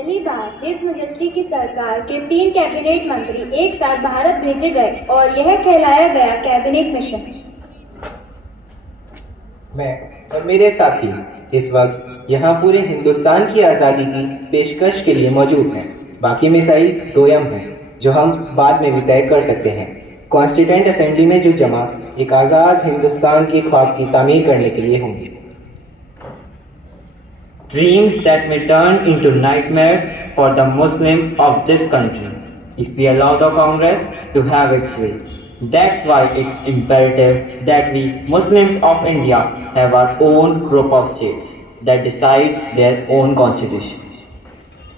पहली बार his majesty की सरकार के 3 कैबिनेट मंत्री एक साथ भारत भेजे गए और यह कहलाया गया कैबिनेट मिशन। मैं और मेरे साथी इस वक्त यहाँ पूरे हिंदुस्तान की आज़ादी की पेशकश के लिए मौजूद हैं। बाकी मिसाइल दोयम हैं जो हम बाद में भी तय कर सकते हैं। कॉन्स्टिट्यूएंट असेंबली में जो जमा एक आज़ाद हिंदुस्तान के ख्वाब की तामीर करने के लिए होंगी। Dreams that may turn into nightmares for the Muslims of this country if we allow the Congress to have its way. That's why it's imperative that we Muslims of India have our own group of states that decides their own constitution.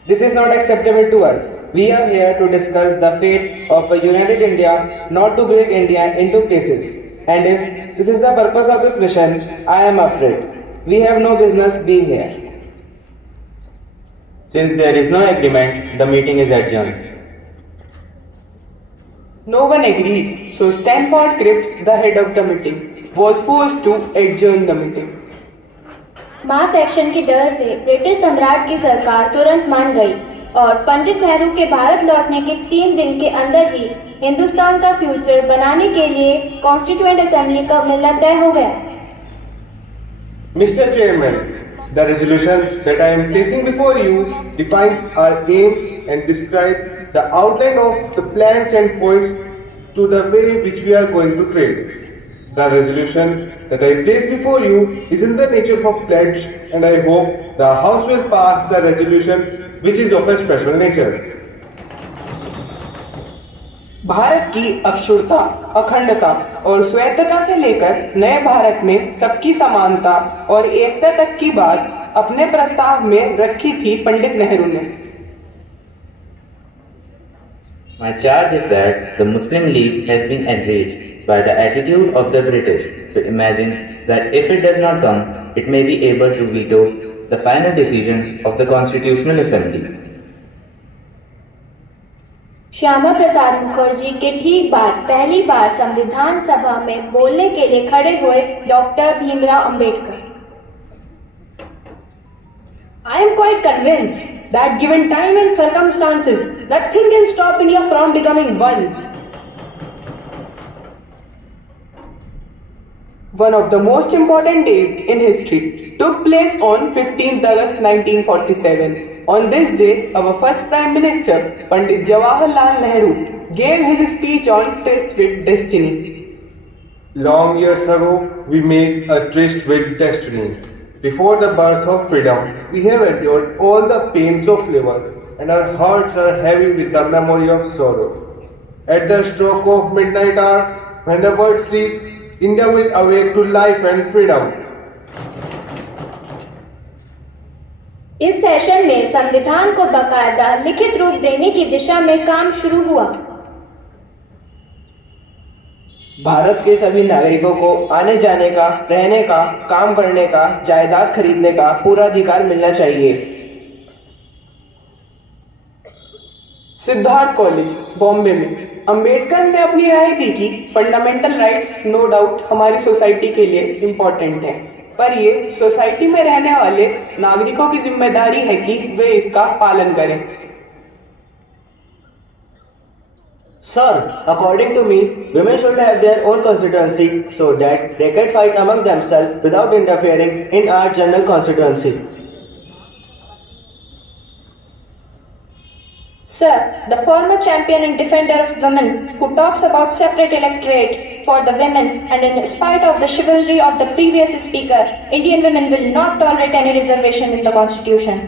This is not acceptable to us. We are here to discuss the fate of a united India, not to break India into pieces. And if this is the purpose of this mission, I am afraid we have no business being here. Since there is no agreement, the meeting is adjourned. No one agreed, so Stanford Cripps, the head of the meeting, was forced to adjourn the meeting. Mass action के डर से British सम्राट की सरकार तुरंत मान गई और पंडित नेहरू के भारत लौटने के 3 दिन के अंदर ही हिंदुस्तान का फ्यूचर बनाने के लिए कॉन्स्टिट्यूएंट असेंबली का मिलना तय हो गया। Mr. Chairman, the resolution that I am placing before you defines our aims and describes the outline of the plans and points to the way which we are going to trade. The resolution that I place before you is in the nature of a pledge, and I hope the House will pass the resolution which is of a special nature. Bharat की अक्षुरता, अखंडता और स्वायत्तता से लेकर नए भारत में सबकी समानता और एकता तक की बात अपने प्रस्ताव में रखी थी पंडित नेहरू ने। My charge is that the Muslim League has been enraged by the attitude of the British to imagine that if it does not come, it may be able to veto the final decision of the Constitutional Assembly. Shyama Prasad Mukherjee के ठीक बाद पहली बार संविधान सभा में बोलने के लिए खड़े हुए doctor Bhimrao Ambedkar. I am quite convinced that given time and circumstances, nothing can stop India from becoming one. One of the most important days in history took place on 15th August 1947. On this day, our first Prime Minister, Pandit Jawaharlal Nehru, gave his speech on Tryst with Destiny. Long years ago, we made a tryst with destiny. Before the birth of freedom, we have endured all the pains of labor, and our hearts are heavy with the memory of sorrow. At the stroke of midnight hour, when the world sleeps, India will awake to life and freedom. इस session में संविधान को बाकायदा लिखित रूप देने की दिशा में काम शुरू हुआ। भारत के सभी नागरिकों को आने जाने का, रहने का, काम करने का, जायदाद खरीदने का पूरा अधिकार मिलना चाहिए। सिद्धार्थ कॉलेज, बॉम्बे में अंबेडकर ने अपनी राय दी कि फंडामेंटल राइट्स नो डाउट हमारी सोसाइटी के लिए इम्पोर्टेंट हैं, पर ये सोसाइटी में रहने वाले नागरिकों की जिम्मेदारी है कि वे इसका पालन करें। Sir, according to me, women should have their own constituency so that they can fight among themselves without interfering in our general constituency. Sir, the former champion and defender of women who talks about separate electorate for the women and in spite of the chivalry of the previous speaker, Indian women will not tolerate any reservation in the constitution.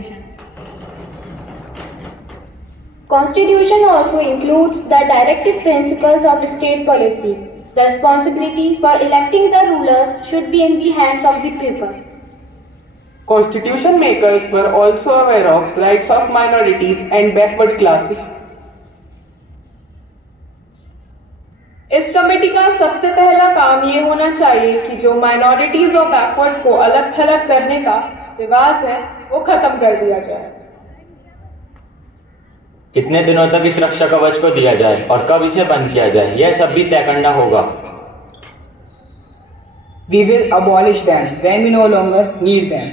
Constitution also includes the directive principles of state policy. The responsibility for electing the rulers should be in the hands of the people. Constitution makers were also aware of rights of minorities and backward classes. इस committee का सबसे पहला काम ये होना चाहिए कि जो माइनॉरिटीज और बैकवर्ड्स को अलग थलग करने का रिवाज है वो खत्म कर दिया जाए। कितने दिनों तक इस रक्षा कवच को दिया जाए और कब इसे बंद किया जाए, यह सब भी तय करना होगा। We will abolish them when we no longer need them.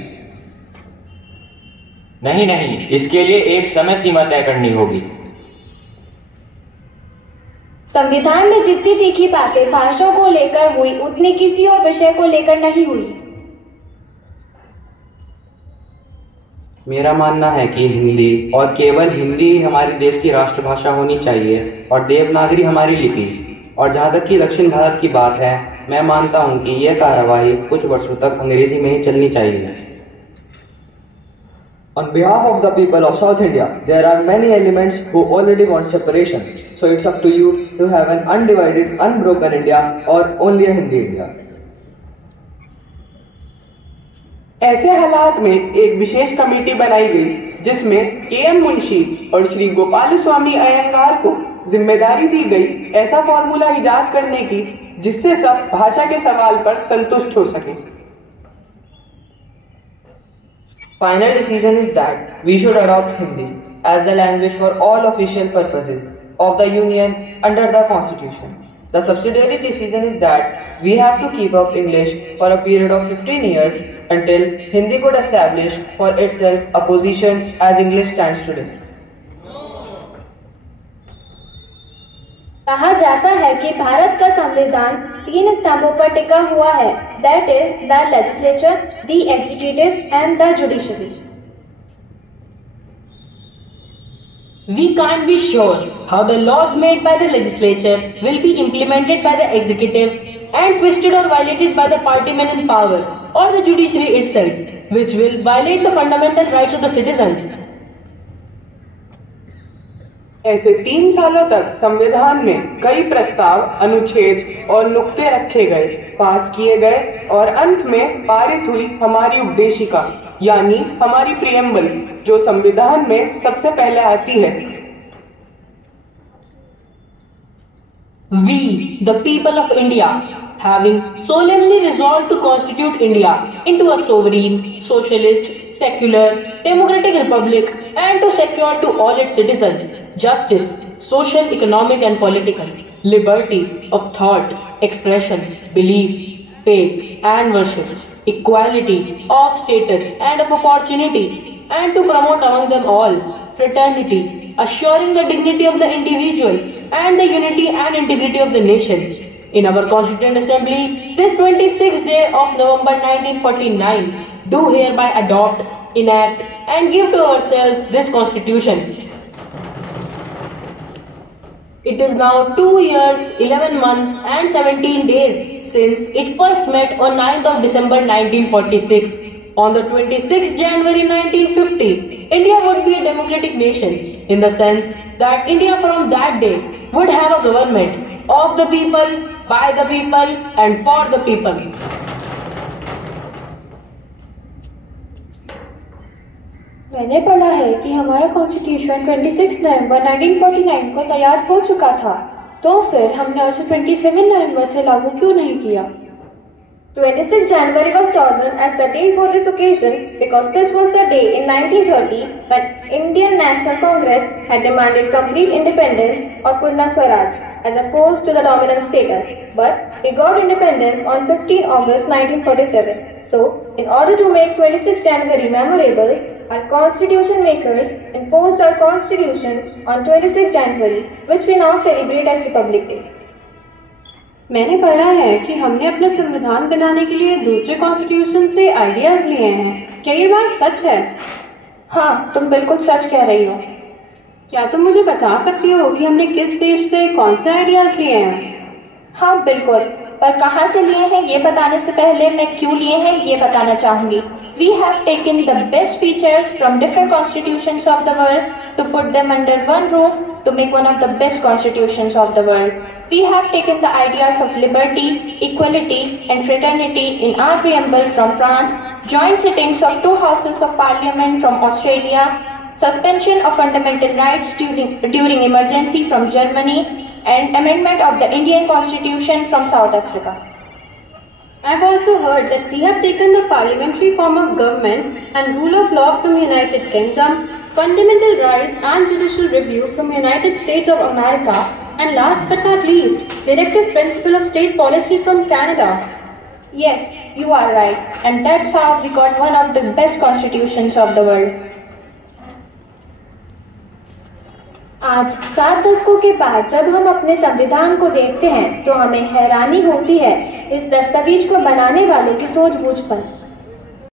नहीं नहीं, इसके लिए एक समय सीमा तय करनी होगी। संविधान में जितनी तीखी बातें भाषाओं को लेकर हुई उतनी किसी और विषय को लेकर नहीं हुई। मेरा मानना है कि हिंदी और केवल हिंदी ही हमारे देश की राष्ट्रभाषा होनी चाहिए और देवनागरी हमारी लिपि। और जहाँ तक कि दक्षिण भारत की बात है, मैं मानता हूँ कि यह कार्यवाही कुछ वर्षों तक अंग्रेजी में ही चलनी चाहिए। On behalf of the people of South India, there are many elements who already want separation. So it's up to you to have an undivided, unbroken India or only a Hindi India. ऐसे हालात में एक विशेष committee बनाई गई जिसमें KM. Munshi और श्री गोपाल स्वामी अयंगार को जिम्मेदारी दी गई ऐसा फॉर्मूला इजाद करने की जिससे सब भाषा के सवाल पर संतुष्ट हो सके। Final decision is that we should adopt Hindi as the language for all official purposes of the Union under the Constitution. The subsidiary decision is that we have to keep up English for a period of 15 years until Hindi could establish for itself a position as English stands today. कहा जाता है कि भारत का संविधान 3 स्तंभों पर टिका हुआ है, that is the legislature, the executive and the judiciary. We can't be sure how the laws made by the legislature will be implemented by the executive and twisted or violated by the partymen in power or the judiciary itself, which will violate the fundamental rights of the citizens. ऐसे 3 सालों तक संविधान में कई प्रस्ताव, अनुच्छेद और नुक्ते रखे गए, पास किए गए और अंत में पारित हुई हमारी उपदेशिका यानी हमारी प्रियम्बल, जो संविधान में सबसे पहले आती है। We, the people of India, having solemnly resolved to constitute India into a sovereign, socialist, secular, democratic republic and to secure to all its citizens justice, social, economic and political, liberty of thought, expression, belief, faith and worship, equality of status and of opportunity, and to promote among them all fraternity, assuring the dignity of the individual and the unity and integrity of the nation. In our Constituent Assembly, this 26th day of November 1949, do hereby adopt, enact and give to ourselves this Constitution. It is now 2 years, 11 months and 17 days since it first met on 9th of December 1946. On the 26th January 1950, India would be a democratic nation in the sense that India from that day would have a government of the people, by the people and for the people. मैंने पढ़ा है कि हमारा constitution 26 नवंबर 1949 को तैयार हो चुका था, तो फिर हमने उसे 27 नवंबर से लागू क्यों नहीं किया? 26 January was chosen as the day for this occasion because this was the day in 1930 when Indian National Congress had demanded complete independence or Purna Swaraj as opposed to the dominant status. But we got independence on 15 August 1947. So, in order to make 26 January memorable, our constitution makers enforced our constitution on 26 January, which we now celebrate as Republic Day. मैंने पढ़ा है कि हमने अपना संविधान बनाने के लिए दूसरे कॉन्स्टिट्यूशन से आइडियाज लिए हैं। क्या ये बात सच है? हाँ, तुम बिल्कुल सच कह रही हो। क्या तुम मुझे बता सकती हो कि हमने किस देश से कौन से आइडियाज लिए हैं? हाँ बिल्कुल, पर कहाँ से लिए हैं ये बताने से पहले मैं क्यों लिए हैं ये बताना चाहूँगी। We have taken the best features from different constitutions of the world to put them under one roof to make one of the best constitutions of the world. We have taken the ideas of liberty, equality and fraternity in our preamble from France, joint sittings of 2 houses of parliament from Australia, suspension of fundamental rights during emergency from Germany, and amendment of the Indian Constitution from South Africa. I've also heard that we have taken the parliamentary form of government and rule of law from United Kingdom, fundamental rights and judicial review from United States of America, and last but not least, directive principle of state policy from Canada. Yes, you are right, and that's how we got one of the best constitutions of the world. आज 7 दशकों के बाद जब हम अपने संविधान को देखते हैं तो हमें हैरानी होती है इस दस्तावेज को बनाने वालों की सूझबूझ पर।